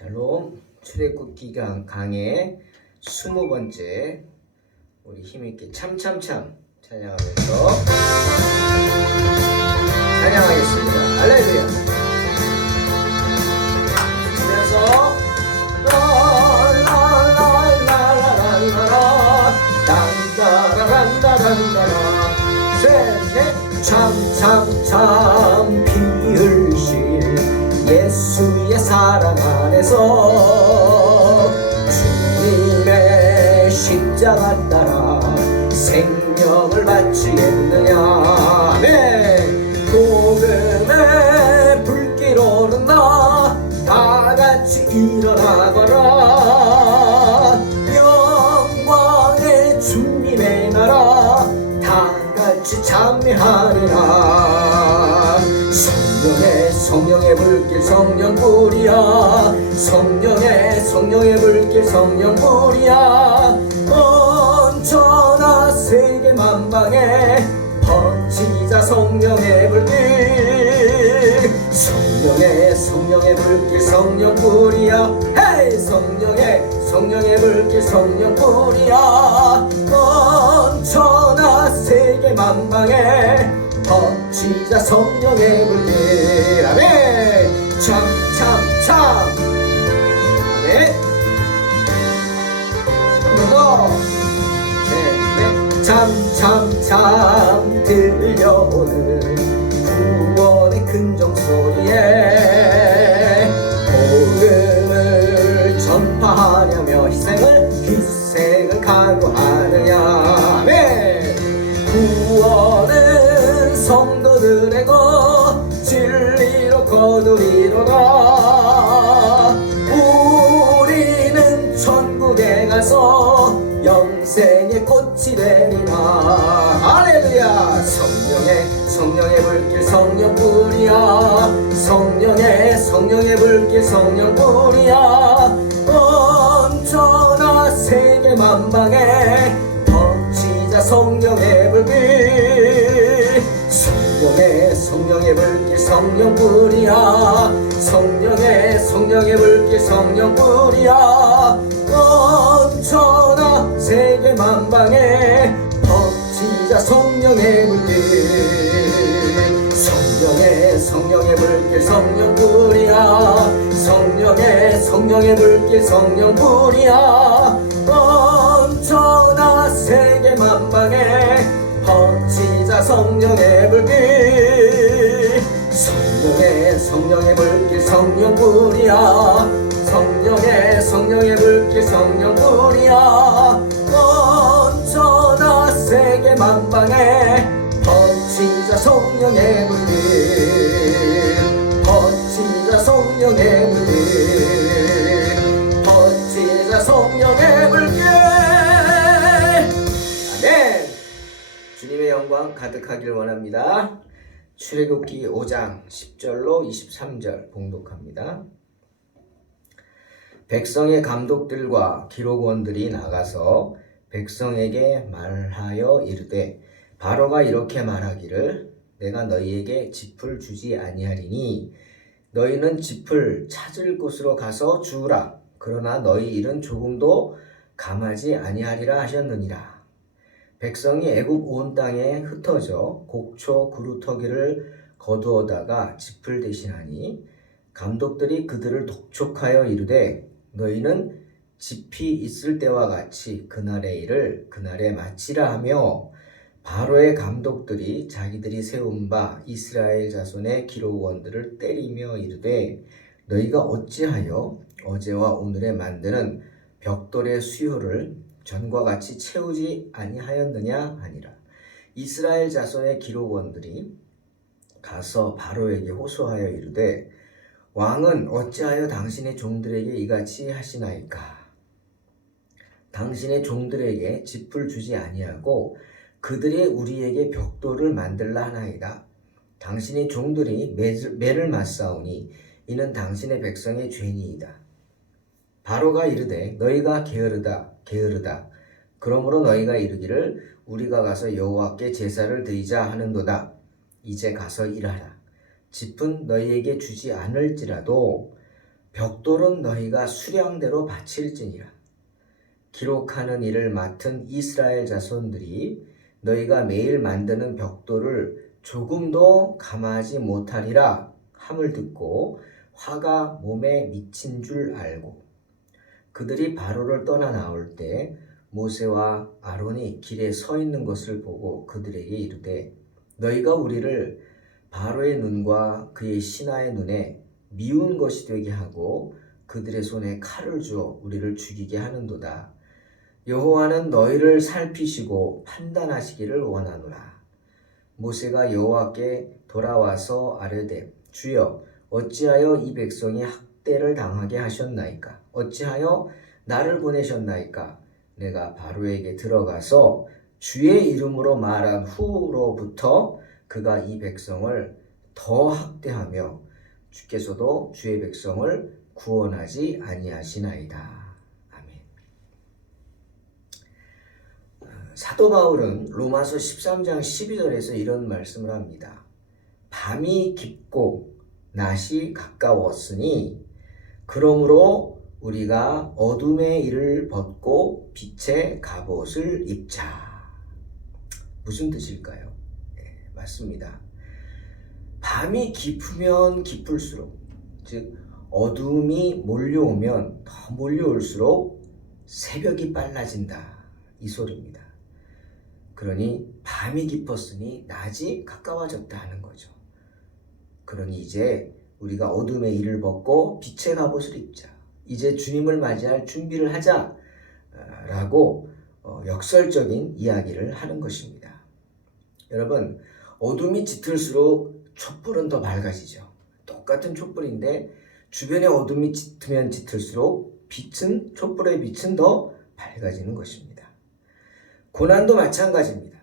샬롬 출애굽기 강의 20번째 우리 힘있게 참참참 찬양하면서 찬양하겠습니다. 할렐루야. 그래서 라라라라라라라 딴따라란따란따라 셋넷 참참참 피 흘실 예수의 사랑 안에서 주님의 십자가 따라 생명을 바치겠느냐. 네, 복음의 불길 오른다 다같이 일어나거라. 영광의 주님의 나라 다같이 참여하리라. 성령의 불길 성령불이야. 성령의 불길 성령불이야. 언제나 세계 만방에 퍼지자 성령의 불길. 성령의 불길 성령불이야. 헤이 성령의 불길 성령불이야. 언제나 세계 만방에 퍼지자 성령의 불길. 아멘. 참참참. 아멘. 한 번 더. 네. 참참참 들려오는 구원의 큰종소리에 복음을 전파하려며 희생을 각오하느냐. 아멘. 구원은 성도들의 것 진리로 거두리로다. 우리는 천국에 가서 영생의 꽃이 되리라. 할렐루야. 성령의 불길 성령불이야. 성령의 불길 성령불이야. 언제나 세계 만방에 퍼지자 성령의 불길. 성령의 불길 성령불이야. 성령의 불길 성령불이야. 언제나 세계 만방에 퍼지자 성령의 불길. 성령의 불길 성령불이야. 성령의 불길 성령불이야. 언제나 세계 만방에 퍼지자 성령의 불길. 성령의 불길 성령불이야. 성령의 불길 성령불이야. 언제나 세계 만방에 퍼지자 성령의 불길. 퍼지자 성령의 불길. 퍼지자 성령의 불길. 아멘. 주님의 영광 가득하길 원합니다. 출애굽기 5장 10절로 23절 봉독합니다. 백성의 감독들과 기록원들이 나가서 백성에게 말하여 이르되 바로가 이렇게 말하기를 내가 너희에게 짚을 주지 아니하리니 너희는 짚을 찾을 곳으로 가서 주우라. 그러나 너희 일은 조금도 감하지 아니하리라 하셨느니라. 백성이 애굽 온 땅에 흩어져 곡초 그루터기를 거두어다가 짚을 대신하니 감독들이 그들을 독촉하여 이르되 너희는 짚이 있을 때와 같이 그날의 일을 그날에 마치라 하며 바로의 감독들이 자기들이 세운 바 이스라엘 자손의 기록원들을 때리며 이르되 너희가 어찌하여 어제와 오늘에 만드는 벽돌의 수요를 전과 같이 채우지 아니하였느냐 하니라. 이스라엘 자손의 기록원들이 가서 바로에게 호소하여 이르되 왕은 어찌하여 당신의 종들에게 이같이 하시나이까. 당신의 종들에게 짚을 주지 아니하고 그들이 우리에게 벽돌을 만들라 하나이다. 당신의 종들이 매를 맞사오니 이는 당신의 백성의 죄니이다. 바로가 이르되 너희가 게으르다. 그러므로 너희가 이르기를 우리가 가서 여호와께 제사를 드리자 하는도다. 이제 가서 일하라. 짚은 너희에게 주지 않을지라도 벽돌은 너희가 수량대로 바칠지니라. 기록하는 일을 맡은 이스라엘 자손들이 너희가 매일 만드는 벽돌을 조금도 감하지 못하리라 함을 듣고 화가 몸에 미친 줄 알고 그들이 바로를 떠나 나올 때 모세와 아론이 길에 서 있는 것을 보고 그들에게 이르되 너희가 우리를 바로의 눈과 그의 신하의 눈에 미운 것이 되게 하고 그들의 손에 칼을 주어 우리를 죽이게 하는도다. 여호와는 너희를 살피시고 판단하시기를 원하노라. 모세가 여호와께 돌아와서 아뢰되 주여 어찌하여 이 백성이 학대를 당하게 하셨나이까? 어찌하여 나를 보내셨나이까? 내가 바로에게 들어가서 주의 이름으로 말한 후로부터 그가 이 백성을 더 학대하며 주께서도 주의 백성을 구원하지 아니하시나이다. 아멘. 사도 바울은 로마서 13장 12절에서 이런 말씀을 합니다. 밤이 깊고 낮이 가까웠으니 그러므로 우리가 어둠의 일을 벗고 빛의 갑옷을 입자. 무슨 뜻일까요? 네, 맞습니다. 밤이 깊으면 깊을수록, 즉 어둠이 몰려오면 더 몰려올수록 새벽이 빨라진다. 이 소리입니다. 그러니 밤이 깊었으니 낮이 가까워졌다 하는 거죠. 그러니 이제 우리가 어둠의 일을 벗고 빛의 갑옷을 입자. 이제 주님을 맞이할 준비를 하자 라고 역설적인 이야기를 하는 것입니다. 여러분, 어둠이 짙을수록 촛불은 더 밝아지죠. 똑같은 촛불인데 주변에 어둠이 짙으면 짙을수록 촛불의 빛은 더 밝아지는 것입니다. 고난도 마찬가지입니다.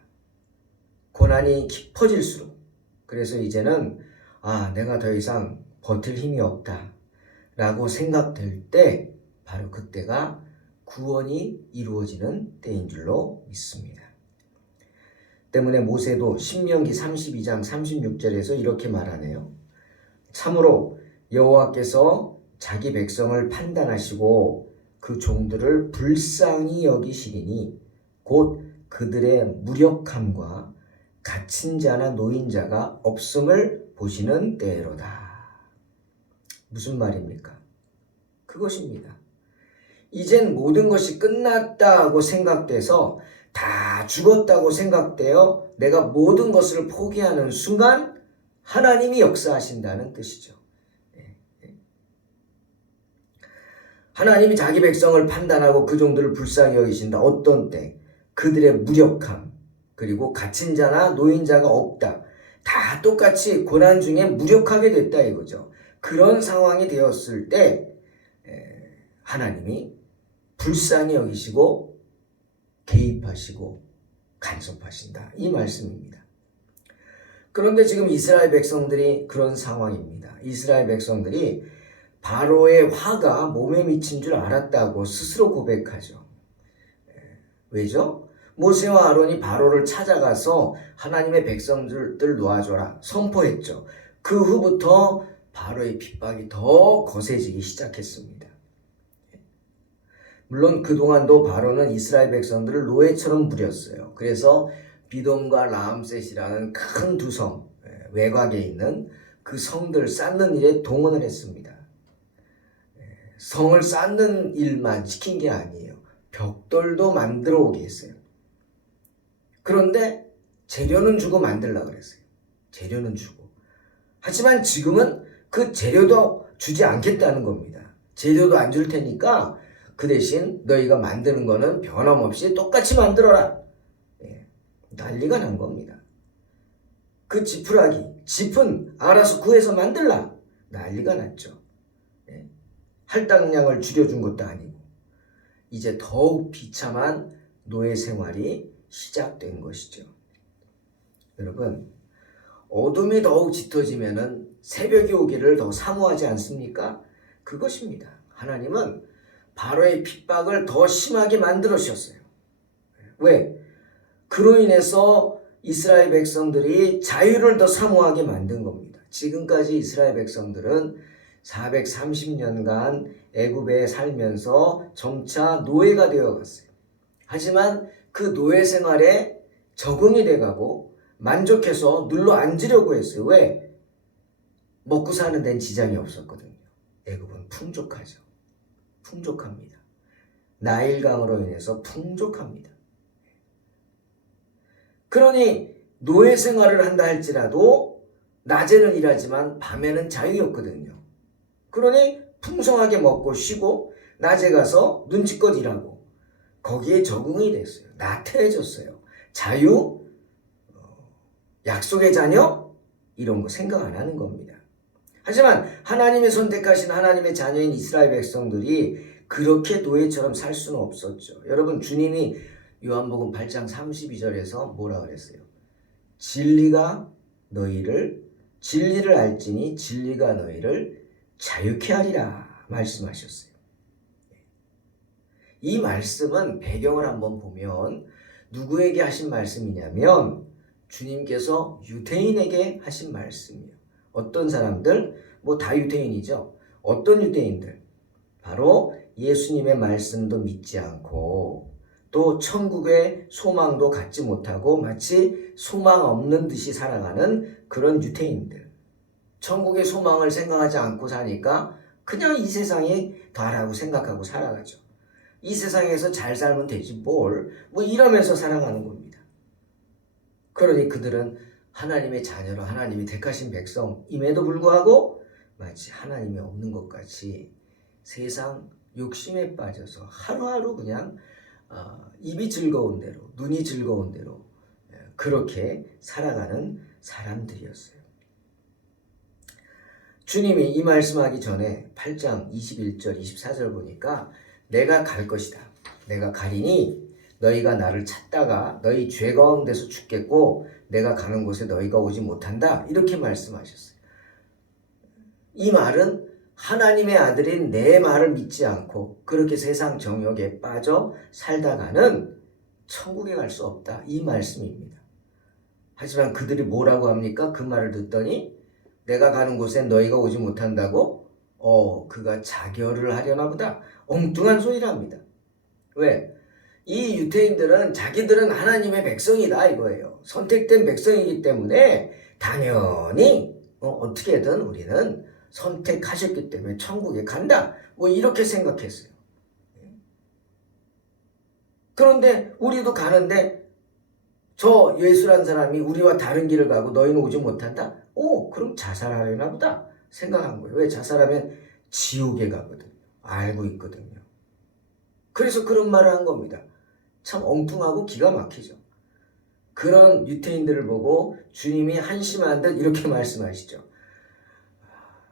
고난이 깊어질수록, 그래서 이제는 내가 더 이상 버틸 힘이 없다 라고 생각될 때 바로 그때가 구원이 이루어지는 때인 줄로 믿습니다. 때문에 모세도 신명기 32장 36절에서 이렇게 말하네요. 참으로 여호와께서 자기 백성을 판단하시고 그 종들을 불쌍히 여기시리니 곧 그들의 무력함과 갇힌 자나 노인 자가 없음을 보시는 때로다. 무슨 말입니까? 그것입니다. 이젠 모든 것이 끝났다고 생각돼서 다 죽었다고 생각되어 내가 모든 것을 포기하는 순간 하나님이 역사하신다는 뜻이죠. 하나님이 자기 백성을 판단하고 그 종들을 불쌍히 여기신다. 어떤 때? 그들의 무력함, 그리고 갇힌 자나 노인자가 없다. 다 똑같이 고난 중에 무력하게 됐다 이거죠. 그런 상황이 되었을 때 하나님이 불쌍히 여기시고 개입하시고 간섭하신다. 이 말씀입니다. 그런데 지금 이스라엘 백성들이 그런 상황입니다. 이스라엘 백성들이 바로의 화가 몸에 미친 줄 알았다고 스스로 고백하죠. 왜죠? 모세와 아론이 바로를 찾아가서 하나님의 백성들 놓아줘라 선포했죠. 그 후부터 바로의 핍박이 더 거세지기 시작했습니다. 물론 그동안도 바로는 이스라엘 백성들을 노예처럼 부렸어요. 그래서 비돔과 라암셋이라는 큰 두 성, 외곽에 있는 그 성들 쌓는 일에 동원을 했습니다. 성을 쌓는 일만 시킨 게 아니에요. 벽돌도 만들어 오게 했어요. 그런데 재료는 주고 만들려고 그랬어요. 재료는 주고. 하지만 지금은 그 재료도 주지 않겠다는 겁니다. 재료도 안 줄 테니까 그 대신 너희가 만드는 거는 변함없이 똑같이 만들어라. 난리가 난 겁니다. 그 지푸라기, 짚은 알아서 구해서 만들라. 난리가 났죠. 할당량을 줄여준 것도 아니고 이제 더욱 비참한 노예 생활이 시작된 것이죠. 여러분, 어둠이 더욱 짙어지면은 새벽이 오기를 더 사모하지 않습니까? 그것입니다. 하나님은 바로의 핍박을 더 심하게 만들어 주셨어요. 왜? 그로 인해서 이스라엘 백성들이 자유를 더 사모하게 만든 겁니다. 지금까지 이스라엘 백성들은 430년간 애굽에 살면서 점차 노예가 되어갔어요. 하지만 그 노예 생활에 적응이 돼가고 만족해서 눌러 앉으려고 했어요. 왜? 먹고 사는 데는 지장이 없었거든요. 애굽은 풍족하죠. 풍족합니다. 나일강으로 인해서 풍족합니다. 그러니 노예 생활을 한다 할지라도 낮에는 일하지만 밤에는 자유였거든요. 그러니 풍성하게 먹고 쉬고 낮에 가서 눈치껏 일하고 거기에 적응이 됐어요. 나태해졌어요. 자유, 약속의 자녀 이런 거 생각 안 하는 겁니다. 하지만 하나님의 선택하신 하나님의 자녀인 이스라엘 백성들이 그렇게 노예처럼 살 수는 없었죠. 여러분 주님이 요한복음 8장 32절에서 뭐라 그랬어요? 진리를 알지니 진리가 너희를 자유케 하리라 말씀하셨어요. 이 말씀은 배경을 한번 보면 누구에게 하신 말씀이냐면 주님께서 유대인에게 하신 말씀이에요. 어떤 사람들? 뭐 다 유대인이죠. 어떤 유대인들? 바로 예수님의 말씀도 믿지 않고 또 천국의 소망도 갖지 못하고 마치 소망 없는 듯이 살아가는 그런 유대인들. 천국의 소망을 생각하지 않고 사니까 그냥 이 세상이 다라고 생각하고 살아가죠. 이 세상에서 잘 살면 되지 뭐 이러면서 살아가는 겁니다. 그러니 그들은 하나님의 자녀로 하나님이 택하신 백성임에도 불구하고 마치 하나님이 없는 것 같이 세상 욕심에 빠져서 하루하루 그냥 입이 즐거운 대로 눈이 즐거운 대로 그렇게 살아가는 사람들이었어요. 주님이 이 말씀하기 전에 8장 21절 24절 보니까 내가 갈 것이다. 내가 가리니 너희가 나를 찾다가 너희 죄 가운데서 죽겠고 내가 가는 곳에 너희가 오지 못한다. 이렇게 말씀하셨어요. 이 말은 하나님의 아들인 내 말을 믿지 않고 그렇게 세상 정욕에 빠져 살다가는 천국에 갈 수 없다. 이 말씀입니다. 하지만 그들이 뭐라고 합니까? 그 말을 듣더니 내가 가는 곳에 너희가 오지 못한다고? 그가 자결을 하려나 보다. 엉뚱한 소리랍니다. 왜? 이 유대인들은 자기들은 하나님의 백성이다 이거예요. 선택된 백성이기 때문에 당연히 어떻게든 우리는 선택하셨기 때문에 천국에 간다. 뭐 이렇게 생각했어요. 그런데 우리도 가는데 저 예수란 사람이 우리와 다른 길을 가고 너희는 오지 못한다? 그럼 자살하려나 보다 생각한 거예요. 왜? 자살하면 지옥에 가거든요. 알고 있거든요. 그래서 그런 말을 한 겁니다. 참 엉뚱하고 기가 막히죠. 그런 유대인들을 보고 주님이 한심한 듯 이렇게 말씀하시죠.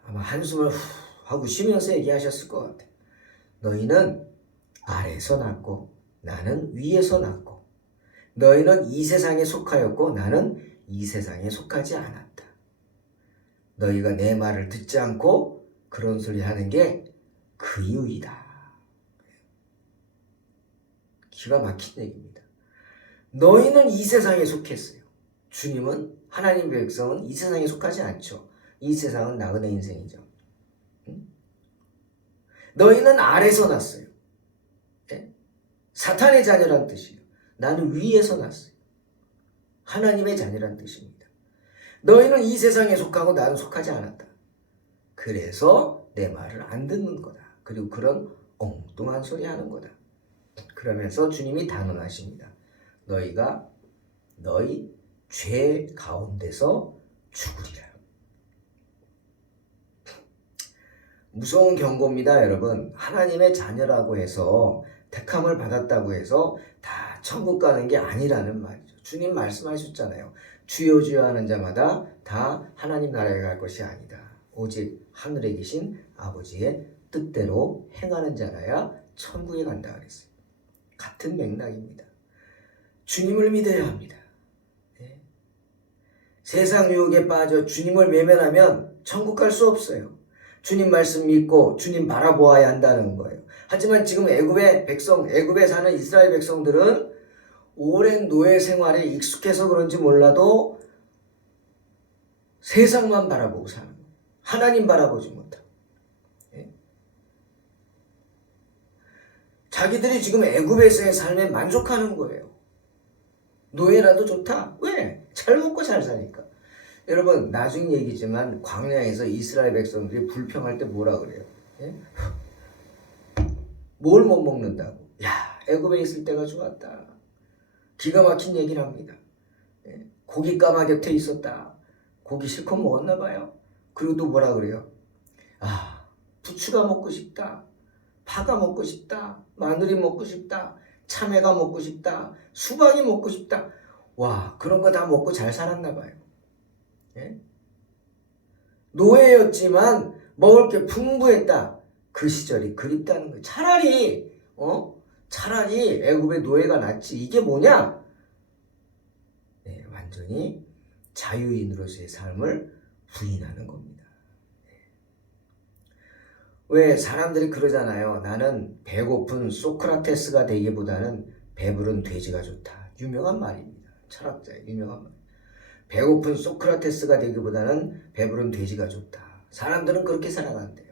아마 한숨을 후 하고 쉬면서 얘기하셨을 것 같아요. 너희는 아래에서 났고 나는 위에서 났고 너희는 이 세상에 속하였고 나는 이 세상에 속하지 않았다. 너희가 내 말을 듣지 않고 그런 소리 하는 게 그 이유이다. 기가 막힌 얘기입니다. 너희는 이 세상에 속했어요. 주님은 하나님의 백성은 이 세상에 속하지 않죠. 이 세상은 나그네 인생이죠. 너희는 아래서 났어요. 사탄의 자녀란 뜻이에요. 나는 위에서 났어요. 하나님의 자녀란 뜻입니다. 너희는 이 세상에 속하고 나는 속하지 않았다. 그래서 내 말을 안 듣는 거다. 그리고 그런 엉뚱한 소리 하는 거다. 그러면서 주님이 단언하십니다. 너희가 너희 죄 가운데서 죽으리라. 무서운 경고입니다, 여러분. 하나님의 자녀라고 해서 택함을 받았다고 해서 다 천국 가는 게 아니라는 말이죠. 주님 말씀하셨잖아요. 주여 주여 하는 자마다 다 하나님 나라에 갈 것이 아니다. 오직 하늘에 계신 아버지의 뜻대로 행하는 자라야 천국에 간다 그랬어요. 같은 맥락입니다. 주님을 믿어야 합니다. 세상 유혹에 빠져 주님을 외면하면 천국 갈 수 없어요. 주님 말씀 믿고 주님 바라보아야 한다는 거예요. 하지만 지금 애굽에 사는 이스라엘 백성들은 오랜 노예 생활에 익숙해서 그런지 몰라도 세상만 바라보고 사는 거예요. 하나님 바라보지 못하고. 자기들이 지금 애굽에서의 삶에 만족하는 거예요. 노예라도 좋다. 왜? 잘 먹고 잘 사니까. 여러분 나중 얘기지만 광야에서 이스라엘 백성들이 불평할 때 뭐라 그래요? 예? 뭘 못 먹는다고? 야, 애굽에 있을 때가 좋았다. 기가 막힌 얘기를 합니다. 예? 고기 까마 곁에 있었다. 고기 실컷 먹었나 봐요. 그리고 또 뭐라 그래요? 아, 부추가 먹고 싶다. 파가 먹고 싶다. 마늘이 먹고 싶다. 참외가 먹고 싶다. 수박이 먹고 싶다. 와, 그런 거 다 먹고 잘 살았나 봐요. 예? 노예였지만 먹을 게 풍부했다. 그 시절이 그립다는 거예요. 차라리 애굽의 노예가 낫지. 이게 뭐냐? 네, 완전히 자유인으로서의 삶을 부인하는 겁니다. 왜 사람들이 그러잖아요. 나는 배고픈 소크라테스가 되기보다는 배부른 돼지가 좋다. 유명한 말입니다. 철학자의 유명한 말. 배고픈 소크라테스가 되기보다는 배부른 돼지가 좋다. 사람들은 그렇게 살아간대요.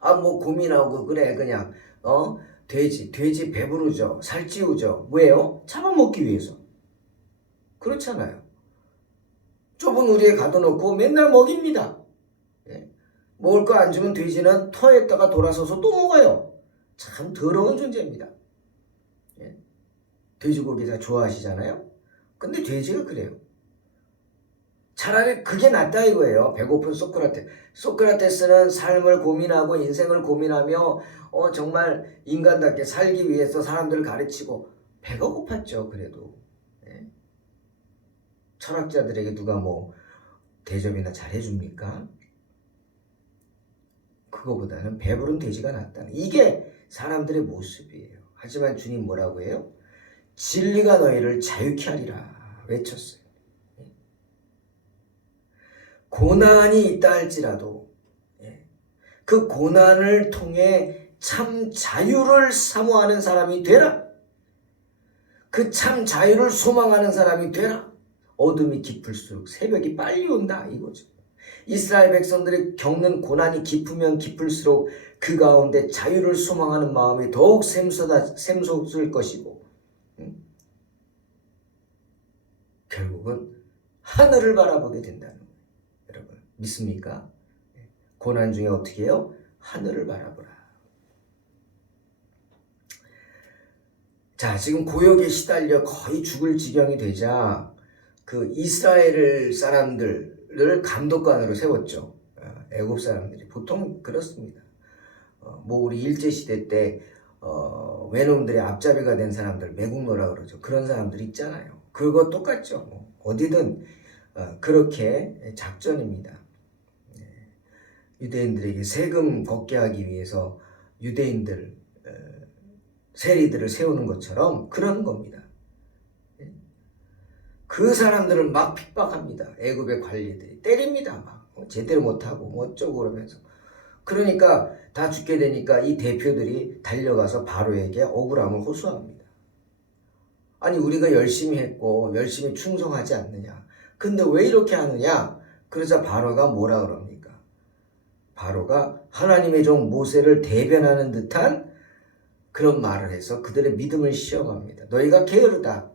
아, 뭐 고민하고 그래 그냥 돼지 배부르죠. 살찌우죠. 왜요? 잡아먹기 위해서. 그렇잖아요. 좁은 우리에 가둬놓고 맨날 먹입니다. 예? 먹을 거 안 주면 돼지는 터에다가 돌아서서 또 먹어요. 참 더러운 존재입니다. 예? 돼지고기 다 좋아하시잖아요. 근데 돼지가 그래요. 차라리 그게 낫다 이거예요. 배고픈 소크라테스는 삶을 고민하고 인생을 고민하며 정말 인간답게 살기 위해서 사람들을 가르치고 배가 고팠죠. 그래도 예? 철학자들에게 누가 뭐 대접이나 잘해줍니까? 그거보다는 배부른 돼지가 낫다는 이게 사람들의 모습이에요. 하지만 주님 뭐라고 해요? 진리가 너희를 자유케 하리라 외쳤어요. 고난이 있다 할지라도 그 고난을 통해 참 자유를 사모하는 사람이 되라. 그 참 자유를 소망하는 사람이 되라. 어둠이 깊을수록 새벽이 빨리 온다 이거죠. 이스라엘 백성들이 겪는 고난이 깊으면 깊을수록 그 가운데 자유를 소망하는 마음이 더욱 샘솟을 것이고 결국은 하늘을 바라보게 된다는 거예요. 여러분 믿습니까? 고난 중에 어떻게 해요? 하늘을 바라보라. 자, 지금 고역에 시달려 거의 죽을 지경이 되자 그 이스라엘 사람들을 감독관으로 세웠죠. 애굽 사람들이 보통 그렇습니다. 뭐 우리 일제시대 때 외놈들의 앞잡이가 된 사람들 매국노라 그러죠. 그런 사람들 있잖아요. 그거 똑같죠. 뭐 어디든 그렇게 작전입니다. 유대인들에게 세금 걷게 하기 위해서 유대인들 세리들을 세우는 것처럼 그런 겁니다. 그 사람들을 막 핍박합니다. 애굽의 관리들이 때립니다. 막 제대로 못하고 뭐 어쩌고 그러면서 그러니까 다 죽게 되니까 이 대표들이 달려가서 바로에게 억울함을 호소합니다. 아니 우리가 열심히 했고 열심히 충성하지 않느냐. 근데 왜 이렇게 하느냐. 그러자 바로가 뭐라 그럽니까? 바로가 하나님의 종 모세를 대변하는 듯한 그런 말을 해서 그들의 믿음을 시험합니다. 너희가 게으르다.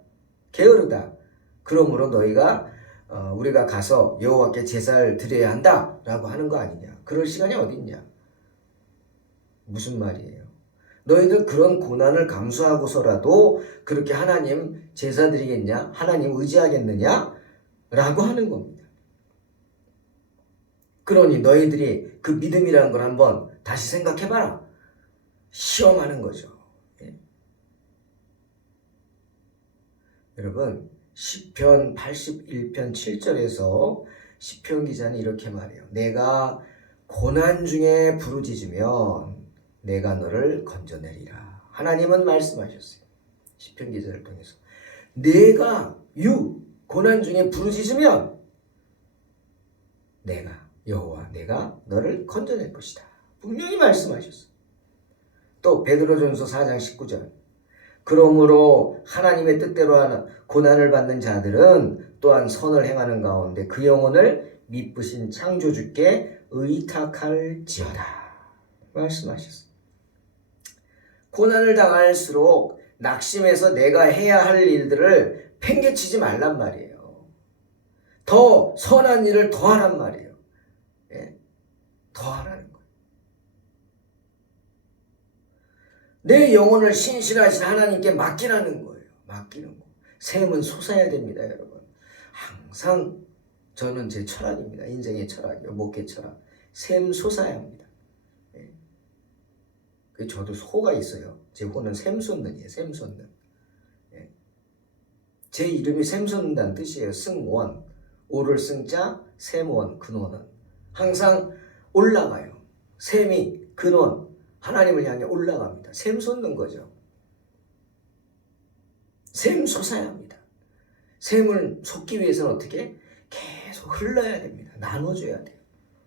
그러므로 너희가 우리가 가서 여호와께 제사를 드려야 한다 라고 하는 거 아니냐. 그럴 시간이 어디 있냐. 무슨 말이에요. 너희들 그런 고난을 감수하고서라도 그렇게 하나님 제사 드리겠냐? 하나님 의지하겠느냐? 라고 하는 겁니다. 그러니 너희들이 그 믿음이라는 걸 한번 다시 생각해봐라. 시험하는 거죠. 예. 여러분 시편 81편 7절에서 시편 기자는 이렇게 말해요. 내가 고난 중에 부르짖으면 내가 너를 건져내리라. 하나님은 말씀하셨어요. 시편 기자를 통해서 내가 고난 중에 부르짖으면 내가 여호와 내가 너를 건져낼 것이다. 분명히 말씀하셨어요. 또 베드로전서 4장 19절 그러므로 하나님의 뜻대로 하는 고난을 받는 자들은 또한 선을 행하는 가운데 그 영혼을 미쁘신 창조주께 의탁할지어다 말씀하셨습니다. 고난을 당할수록 낙심해서 내가 해야 할 일들을 팽개치지 말란 말이에요. 더 선한 일을 더 하란 말이에요. 예? 더 하라는 거예요. 내 영혼을 신실하신 하나님께 맡기라는 거예요. 맡기는 거. 샘은 솟아야 됩니다, 여러분. 항상 저는 제 철학입니다. 인생의 철학이요. 목회 철학. 샘 솟아야 합니다. 예. 저도 소가 있어요. 제 호는 샘 솟는이에요. 샘 솟는. 예. 제 이름이 샘 솟는다는 뜻이에요. 승원. 오를 승자, 샘원, 근원은. 항상 올라가요. 샘이 근원. 하나님을 향해 올라갑니다. 샘 솟는 거죠. 샘 솟아야 합니다. 샘을 솟기 위해서는 어떻게? 계속 흘러야 됩니다. 나눠줘야 돼요.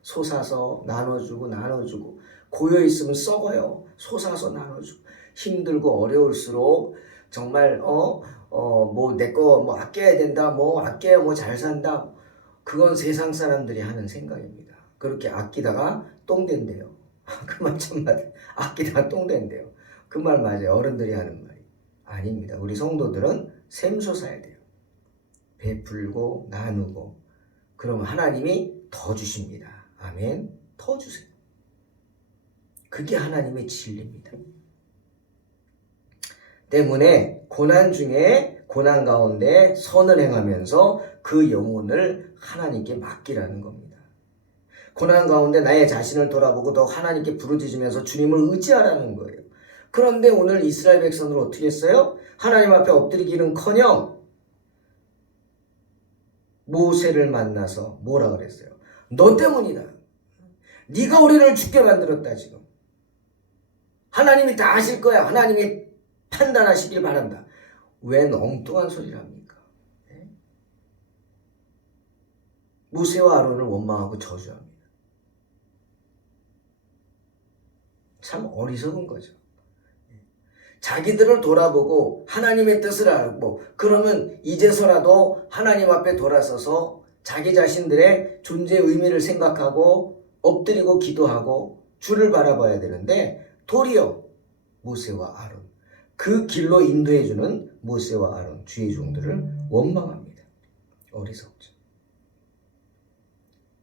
솟아서 나눠주고 나눠주고 고여있으면 썩어요. 솟아서 나눠주고 힘들고 어려울수록 정말 뭐 내 거 뭐 아껴야 된다, 뭐 아껴야 뭐 잘 산다. 그건 세상 사람들이 하는 생각입니다. 그렇게 아끼다가 똥 된대요. 그 말 참 맞아요. 아끼다가 똥 된대요. 그 말 맞아요. 어른들이 하는 말이. 아닙니다. 우리 성도들은 샘솟아야 돼요. 베풀고 나누고 그럼 하나님이 더 주십니다. 아멘. 더 주세요. 그게 하나님의 진리입니다. 때문에 고난 중에 고난 가운데 선을 행하면서 그 영혼을 하나님께 맡기라는 겁니다. 고난 가운데 나의 자신을 돌아보고 더 하나님께 부르짖으면서 주님을 의지하라는 거예요. 그런데 오늘 이스라엘 백성들은 어떻게 했어요? 하나님 앞에 엎드리기는커녕 모세를 만나서 뭐라 그랬어요? 너 때문이다. 네가 우리를 죽게 만들었다 지금. 하나님이 다 하실 거야. 하나님이 판단하시길 바란다. 웬 엉뚱한 소리를 합니까? 네? 모세와 아론을 원망하고 저주합니다. 참 어리석은 거죠. 자기들을 돌아보고 하나님의 뜻을 알고 그러면 이제서라도 하나님 앞에 돌아서서 자기 자신들의 존재의 의미를 생각하고 엎드리고 기도하고 주를 바라봐야 되는데 도리어 모세와 아론 그 길로 인도해주는 모세와 아론 주의 종들을 원망합니다. 어리석죠.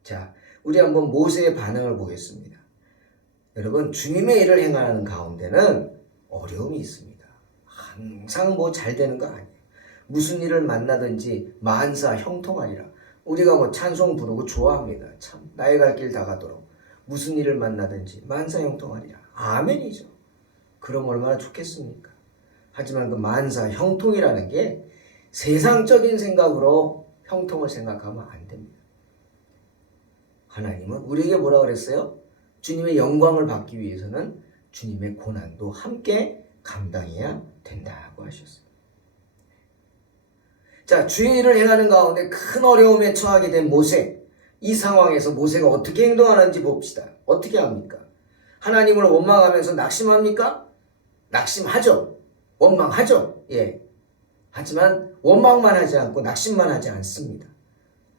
자, 우리 한번 모세의 반응을 보겠습니다. 여러분 주님의 일을 행하는 가운데는 어려움이 있습니다. 항상 뭐 잘 되는 거 아니에요. 무슨 일을 만나든지 만사 형통하리라. 우리가 뭐 찬송 부르고 좋아합니다. 참 나의 갈 길 다 가도록 무슨 일을 만나든지 만사 형통하리라. 아멘이죠. 그럼 얼마나 좋겠습니까? 하지만 그 만사 형통이라는 게 세상적인 생각으로 형통을 생각하면 안 됩니다. 하나님은 우리에게 뭐라 그랬어요? 주님의 영광을 받기 위해서는 주님의 고난도 함께 감당해야 된다고 하셨어요. 자, 주의 일을 행하는 가운데 큰 어려움에 처하게 된 모세. 이 상황에서 모세가 어떻게 행동하는지 봅시다. 어떻게 합니까? 하나님을 원망하면서 낙심합니까? 낙심하죠. 원망하죠. 예. 하지만 원망만 하지 않고 낙심만 하지 않습니다.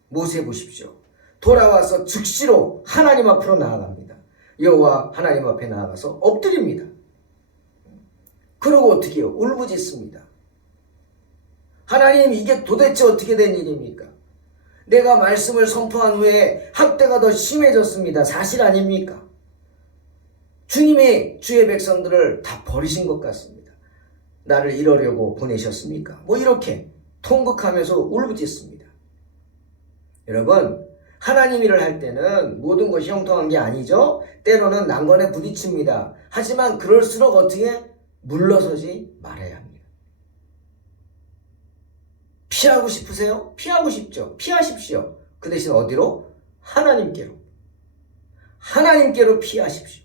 모세 보십시오. 돌아와서 즉시로 하나님 앞으로 나아갑니다. 여호와 하나님 앞에 나아가서 엎드립니다. 그러고 어떻게 해요? 울부짖습니다. 하나님 이게 도대체 어떻게 된 일입니까? 내가 말씀을 선포한 후에 학대가 더 심해졌습니다. 사실 아닙니까? 주님이 주의 백성들을 다 버리신 것 같습니다. 나를 이러려고 보내셨습니까? 뭐 이렇게 통곡하면서 울부짖습니다. 여러분 하나님 일을 할 때는 모든 것이 형통한 게 아니죠. 때로는 난관에 부딪힙니다. 하지만 그럴수록 어떻게 물러서지 말아야 합니다. 피하고 싶으세요? 피하고 싶죠. 피하십시오. 그 대신 어디로? 하나님께로. 하나님께로 피하십시오.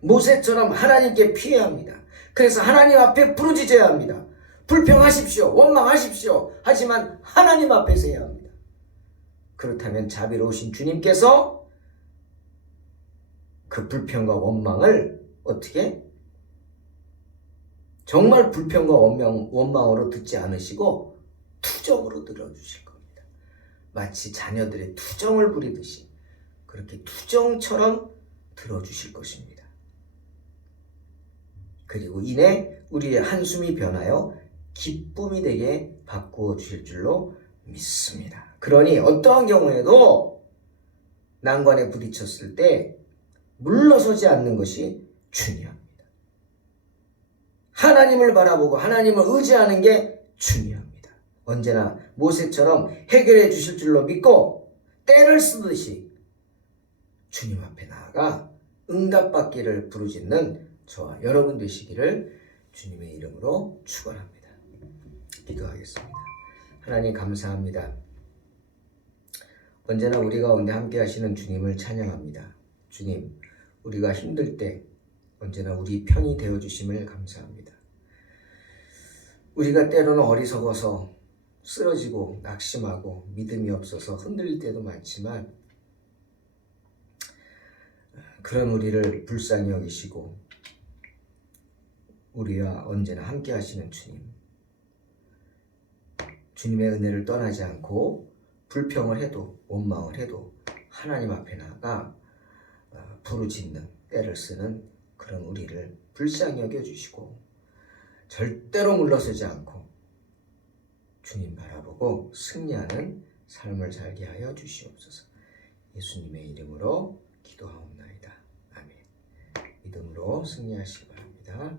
모세처럼 하나님께 피해야 합니다. 그래서 하나님 앞에 부르짖어야 합니다. 불평하십시오. 원망하십시오. 하지만 하나님 앞에서 해야 합니다. 그렇다면 자비로우신 주님께서 그 불평과 원망을 어떻게? 정말 불평과 원망으로 듣지 않으시고 투정으로 들어주실 겁니다. 마치 자녀들의 투정을 부리듯이 그렇게 투정처럼 들어주실 것입니다. 그리고 이내 우리의 한숨이 변하여 기쁨이 되게 바꾸어 주실 줄로 믿습니다. 그러니 어떠한 경우에도 난관에 부딪혔을 때 물러서지 않는 것이 중요합니다. 하나님을 바라보고 하나님을 의지하는 게 중요합니다. 언제나 모세처럼 해결해 주실 줄로 믿고 때를 쓰듯이 주님 앞에 나아가 응답받기를 부르짖는 저와 여러분 되시기를 주님의 이름으로 축원합니다. 기도하겠습니다. 하나님 감사합니다. 언제나 우리 가운데 함께 하시는 주님을 찬양합니다. 주님, 우리가 힘들 때 언제나 우리 편이 되어주심을 감사합니다. 우리가 때로는 어리석어서 쓰러지고 낙심하고 믿음이 없어서 흔들릴 때도 많지만 그런 우리를 불쌍히 여기시고 우리와 언제나 함께 하시는 주님, 주님의 은혜를 떠나지 않고 불평을 해도 원망을 해도 하나님 앞에 나아가 부르짖는 때를 쓰는 그런 우리를 불쌍히 여겨주시고 절대로 물러서지 않고 주님 바라보고 승리하는 삶을 살게 하여 주시옵소서. 예수님의 이름으로 기도하옵나이다. 아멘. 믿음으로 승리하시기 바랍니다.